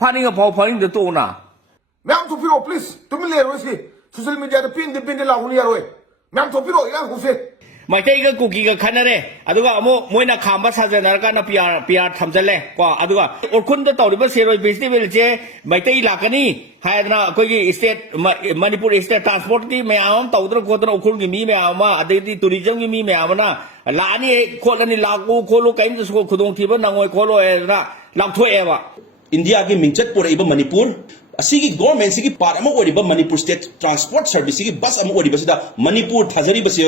파닝 파닝 더 또나 명 토피로 please 도밀레로시 소셜 미디어에 핀데 라우니야로에 명 토피로 이랑 고세 마이테이가 고기가 카나레 아두가 뭐 뭐이나 감바 사자나가나 피아 탐잘래 과 아두가 올콘다 떠리바 세로이 페스티벌제 마이테이 라카니 하야나 거기 스테이트 머니푸르 스테이트 트랜스포र्ट티 매암 떠드러 고드러 올콘기 미 매암아 아데디 투리즘기 미 매암나 라니 콜라니 라고 콜로 까임도 소 구동 티바 나고이 콜로에나 랑토에바 인디아기 민chất पुरैब Manipur असिगी government सिगी part अमा ओरिबा Manipur state transport service सिगी बस अमा ओरिबा सिदा मणिपुर थाजरी बसे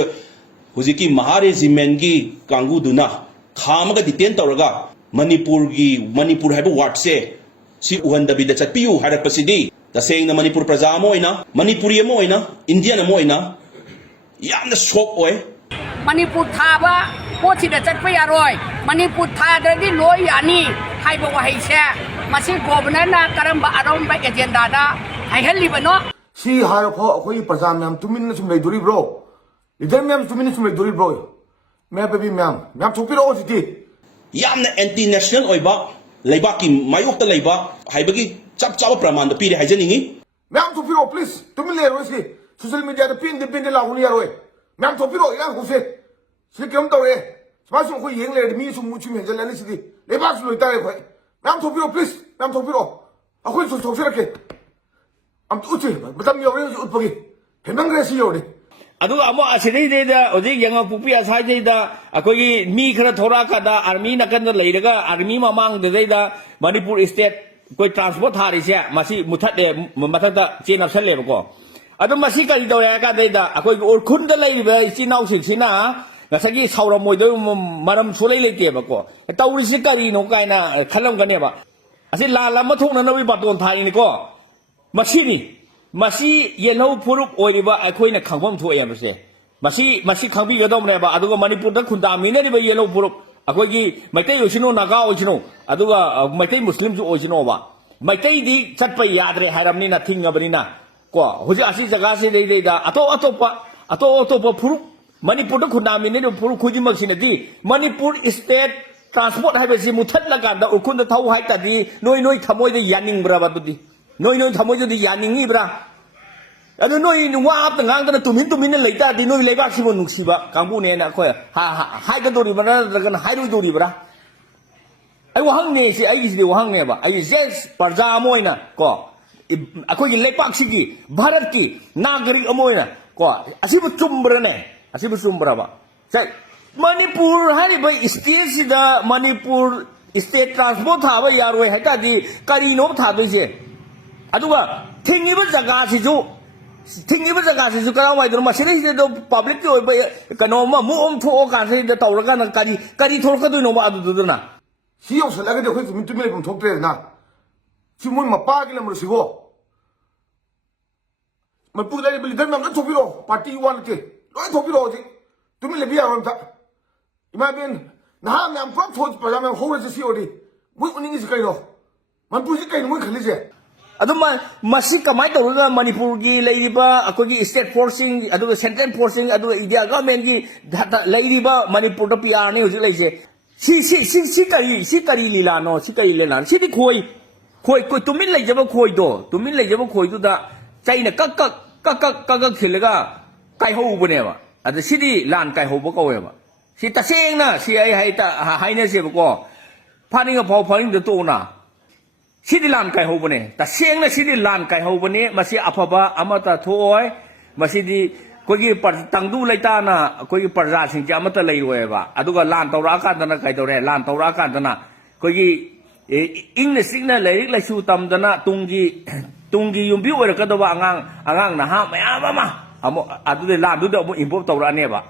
हुजिकी महारेजिमेंट की कांगुदुना खामगा डिटेन तौरगा मणिपुर हाइब वार्ड से सि उहंदबिदा चटपियु हारकपसिदी तसेंगना मणिपुर प्रजा अमा ओइना मणिपुरी अमा ओइना इंडियन अमा ओइना यामना शॉक ओय मणिपुर थाबा पोथिदा चटप यारोय मणिपुर थादरदि लोय यानी हाइब वहाइसे मसी गवर्नरना करम अरम एजेंडा दा हाइहलिबनो सी हारफो अखोई प्रजा मैम तुमिन सुम लेदुरी ब्रो लीडर मैम तुमिन सुम लेदुरी ब्रो मैं बेबी मैम थोपिरो जिति यामना एंटी नेशनल ओइबा लेबाकी मायोक्ता लेबा हाइबगी चप चाव प्रमाण द पीरे हाइजनिंगी मैम थोपिरो प्लीज तुमिन लेरोसी सोशल मीडिया द पिन लाउनियारोय मैम थोपिरो इ랑 고세 सी केम तौरे स्मासुम को येंग ले मी सुम मुचुम हेजलानी सिदी लेबाक सुलोय तारे खोय मैम थोपिरो प्लीज मैम थोपिरो अखोई थोसरके am uchi batam yore utpagi henangre si yore adu amo asidai oji yang pupi asai da akoi mi khara thora ka da army na kan da leiraga army mamang de da manipur state koi transport thari se masi muthat de mathak da chin option le ko adu masi kali do ya ka da akoi orkhun da leiriba chinau sin sina ngasagi sauramoi do maram sulai lete ba ko tawri si kari no kaina khalam ka ne ba asi la la ma thong na nawi baton thai ni ko मसीनी मसी yellow पुरुप ओरिबा अखोइना खंगबम थोएबसे मसी खंबी गदोमनेबा अदुगा मणिपुर दा खुंदा मिनेरिबा yellow पुरुप अखोइगी Meitei योसिनो Naga ओसिनो अदुगा Meitei मुस्लिम जो ओसिनोबा मैतै दी चटपै याद्रे harmony ना थिंगबनिना को हुजि असि जगह से दे दा अतो पुरुप मणिपुर दा खुंदा मिनेरि पुरुप खुजि मक्सिनदी मणिपुर स्टेट ट्रांसपोर्ट हाइबेसि मुथत लगादा उखुन दा थाउ हाइतादी नोय थमोय दा यानिंगब्राबा दुदी नोय थमोय जदि यानिंगिब्रा अदु नोय नुवा आप तंगांग तना तुमिन लेता दि नोय लेबा सिबो नुक्सिबा कांगबुने ना खोय हाइगा दोरिबा रगन हाइरु दोरिबरा आई वहां ने से आई गिसबे वहां ने बा आई जेस प्रजा मोइना को अखोय लेपाक सिगी भारत की नागरिक अमोइना को असिबु चुम्ब्रा बा से मणिपुर हारिबा स्टेट सिदा मणिपुर स्टेट ट्रांसपोर्ट थाबा यारोय हाइता दि करिनो थादोइसे अदुगा थिंगिबा जगह करा वाइदो मसिले दो पब्लिक के ओइबा कनोमा मुम थो कासे द तौरगा न करी थोरका दो नोमा अदुदना सी योसलागे दे खोइ तुमिन लेबम थोक्ते ना सी मोय मपा के लमर सिगो मपु दे लीडर मैम थोपिरो पार्टी वान के लोय थोपिरो जी तुमिन लेबि आरम था इमाबिन ना मैम प्रो थोज प्रजा मैम होरे सी ओडी मुय उनिंग से कइनो मनपु से कइनो मुय खलिजे मसी कमाई तौरगा मणिपुर की लेरिबा अकोगी स्टेट फोर्सिंग अदुगा सेंट्रल फोर्सिंग अदुगा इंडिया गवर्नमेंट की लेरिबा मणिपुर द पीआर ने हुजि लेसे सी करी लीलानो सी करी लेना सिदि खोई तुमिन लेजबा खोई दो दा चाइना कक खिलगा काय होबनेबा अद सिदि लान काय होबो कवेबा सि तसेंगना सि आई हाइने सेबको फानिंग द तोना सिदि लान काय होबने तसेंगना सिदि लान काय होबने मसी अफबा अमता थोय मसीदि कोगी तंगदु लेताना कोगी प्रजा सिंह अमता लेरोयबा अदुगा लान तौरा कांदना काय तौरे लान तौरा कांदना कोगी इंग्लिश सिग्ना लेरिक लेसु तमदना तुंगी युम्बी ओरकदबा आंगांग नहा मयाम अमा अदुदे लान दुदे अमु इंपोर्ट तौरानेबा